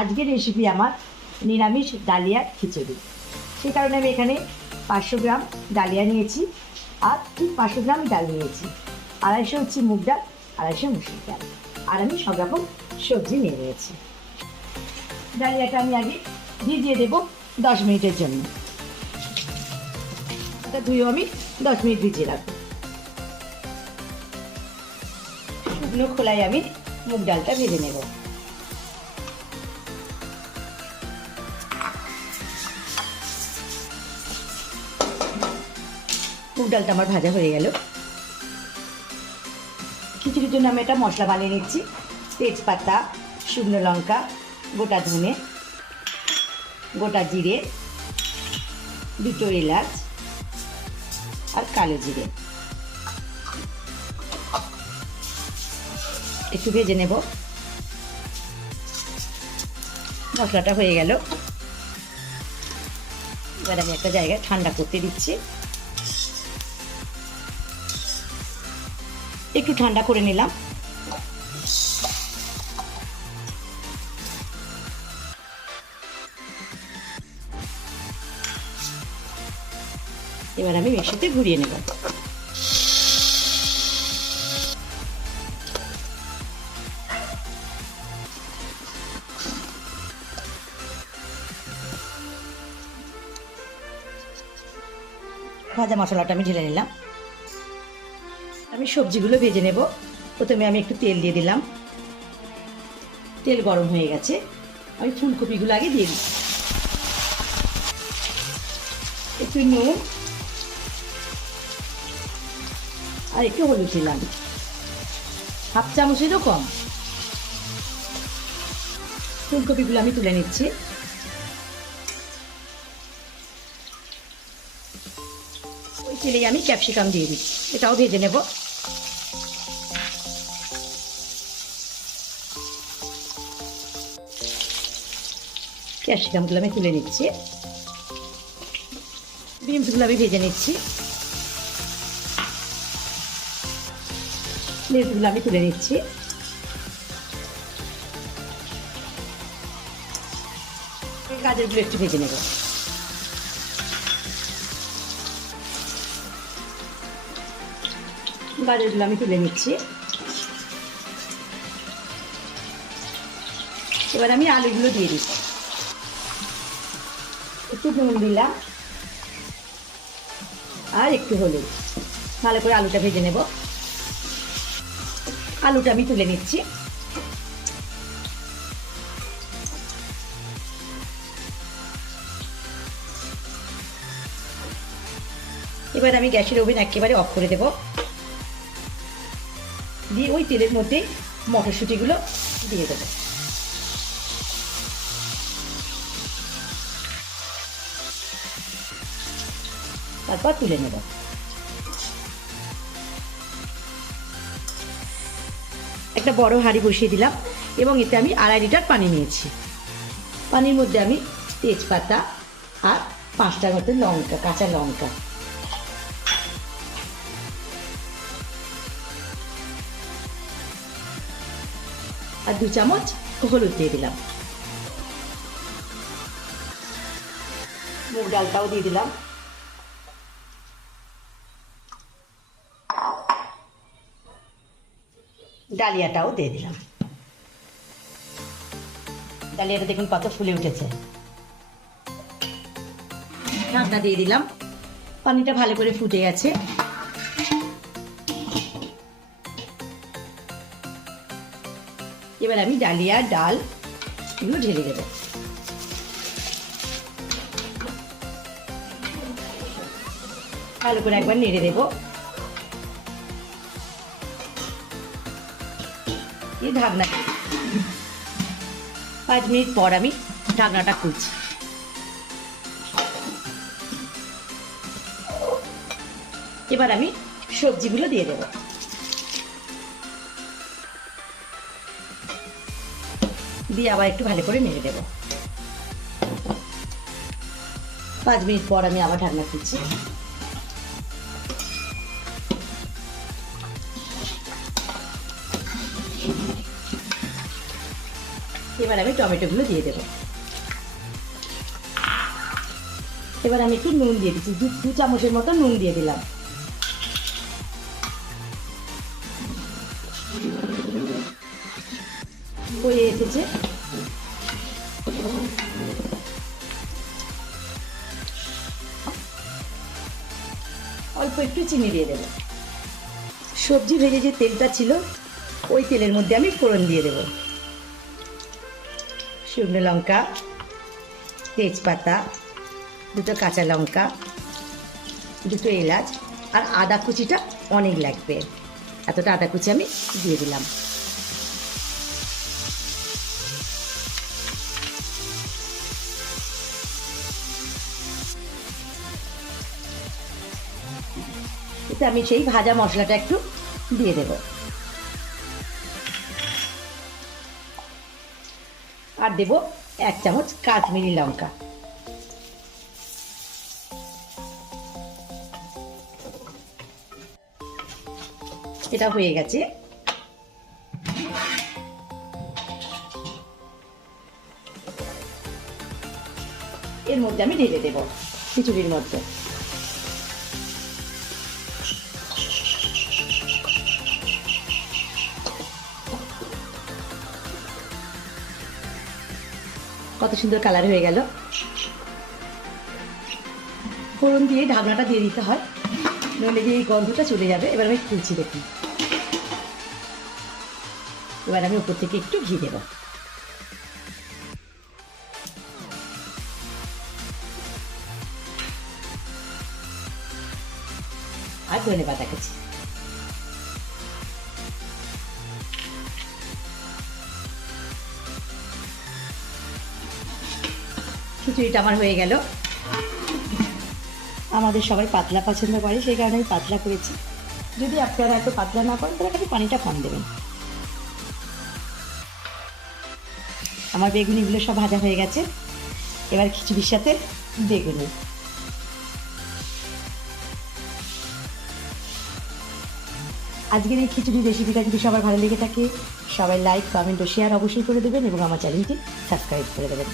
আজকের রেসিপি আমার নিরামিষ ডালিয়া খিচুড়ি। সেই কারণে আমি এখানে পাঁচশো গ্রাম ডালিয়া নিয়েছি আর ঠিক পাঁচশো গ্রাম ডাল নিয়েছি। আড়াইশো হচ্ছে মুগ ডাল, আড়াইশো মুসুর ডাল। আর আমি সব রকম সবজি নিয়ে নিয়েছি। ডালিয়াটা আমি আগে ভিজিয়ে দেবো দশ মিনিটের জন্য। ধুয়েও আমি দশ মিনিট ভিজিয়ে রাখব। শুকনো খোলায় আমি মুগ ডালটা ভেজে নেব। মুগ ডালটা আমার ভাজা হয়ে গেল। খিচুড়ির জন্য আমি একটা মশলা বানিয়ে নিচ্ছি। তেজপাতা, শুকনো লঙ্কা, গোটা ধনে, গোটা জিরে, দুটো এলাচ আর কালো জিরে। একটু ভেজে নেব। মশলাটা হয়ে গেল। এবার আমি একটা জায়গায় ঠান্ডা করতে দিচ্ছি। একটু ঠান্ডা করে নিলাম। এবার আমি মিক্সিতে ঘুরিয়ে নেব। ভাজা মশলাটা আমি ঢেলে নিলাম। আমি সবজিগুলো ভেজে নেব। প্রথমে আমি একটু তেল দিয়ে দিলাম। তেল গরম হয়ে গেছে। আমি ফুলকপিগুলো আগে দিয়ে দিই একটু নুন আর একটু হলুদ দিলাম। হাফ চামচেরও কম। ফুলকপিগুলো আমি তুলে নিচ্ছি। ওই তেলেই আমি ক্যাপসিকাম দিয়ে দিচ্ছি। এটাও ভেজে নেব। ক্যাপসিকামগুলো আমি তুলে নিচ্ছি। বিনসগুলো আমি ভেজে নিচ্ছি। লেবুগুলো আমি তুলে নিচ্ছি। গাজরগুলো একটু ভেজে নেব। গাজরগুলো আমি তুলে নিচ্ছি। এবার আমি আলুগুলো দিয়ে দিচ্ছি। একটু নুন দিলাম। আর একটু হলুদ। ভালো করে আলুটা ভেজে নেব। আলুটা আমি তুলে নিচ্ছি। এবার আমি গ্যাসের ওভেন একেবারে অফ করে দেব। দিয়ে ওই তেলের মধ্যে মটরশুঁটিগুলো দিয়ে দেবো। তারপর তুলে নেব। একটা বড় হাঁড়ি বসিয়ে দিলাম এবং এতে আমি আড়াই লিটার পানি নিয়েছি। পানির মধ্যে আমি তেজপাতা আর পাঁচটা মতো লঙ্কা, কাঁচা লঙ্কা। আর দু চামচ হলুদ দিয়ে দিলাম। মুগ ডালটাও দিয়ে দিলাম। ডালিয়াটাও দিয়ে দিলাম। ডালিয়াটা দেখুন কত ফুলে উঠেছে। ঢাকনা দিয়ে দিলাম। পানিটা ভালো করে ফুটে গেছে। এবার আমি ডালিয়া, ডাল এগুলো ঢেলে দেবো। ভালো করে একবার নেড়ে দেবো। এই ঢাকনা। পাঁচ মিনিট পর আমি ঢাকনাটা খুলছি। এবার আমি সবজিগুলো দিয়ে দেবো। দিয়ে আবার একটু ভালো করে নেড়ে দেবো। পাঁচ মিনিট পর আমি আবার ঢাকনা খুলছি। এবার আমি টমেটোগুলো দিয়ে দেবো। এবার আমি একটু নুন দিয়ে দিচ্ছি, দু দু চামচের মতো নুন দিয়ে দিলাম। হয়ে এসেছে। অল্প একটু চিনি দিয়ে দেবো। সবজি ভেজে যে তেলটা ছিল, ওই তেলের মধ্যে আমি ফোড়ন দিয়ে দেবো। শুকনো লঙ্কা, তেজপাতা, দুটো কাঁচা লঙ্কা, দুটো এলাচ, আর আদা কুচিটা অনেক লাগবে। এতটা আদা কুচি আমি দিয়ে দিলাম। আমি সেই ভাজা মশলাটা একটু দিয়ে দেব। আর দেব এক চামচ কাশ্মীরি লঙ্কা। এটা হয়ে গেছে। এর মধ্যে আমি ঢেলে দেব, খিচুড়ির মধ্যে। কত সুন্দর কালার হয়ে গেল। ফোড়ন দিয়ে ঢাকনাটা দিয়ে দিতে হয়। নইলে যে এই গন্ধটা চলে যাবে। এবার আমি খুলছি দেখি এবার আমি উপর থেকে একটু ঘি দেবো। আর ধনে পাতা খিচুড়িটা আমার হয়ে গেল। আমাদের সবাই পাতলা পছন্দ করে, সেই কারণে আমি পাতলা করেছি। যদি আপনারা এত পাতলা না করেন, তাহলে খালি পানিটা কম দেবেন। আমার বেগুনিগুলো সব ভাজা হয়ে গেছে। এবার খিচুড়ির সাথে বেগুনি। আজকের এই খিচুড়ি রেসিপিটা যদি সবার ভালো লেগে থাকে, সবাই লাইক কমেন্ট ও শেয়ার অবশ্যই করে দেবেন এবং আমার চ্যানেলটি সাবস্ক্রাইব করে দেবেন।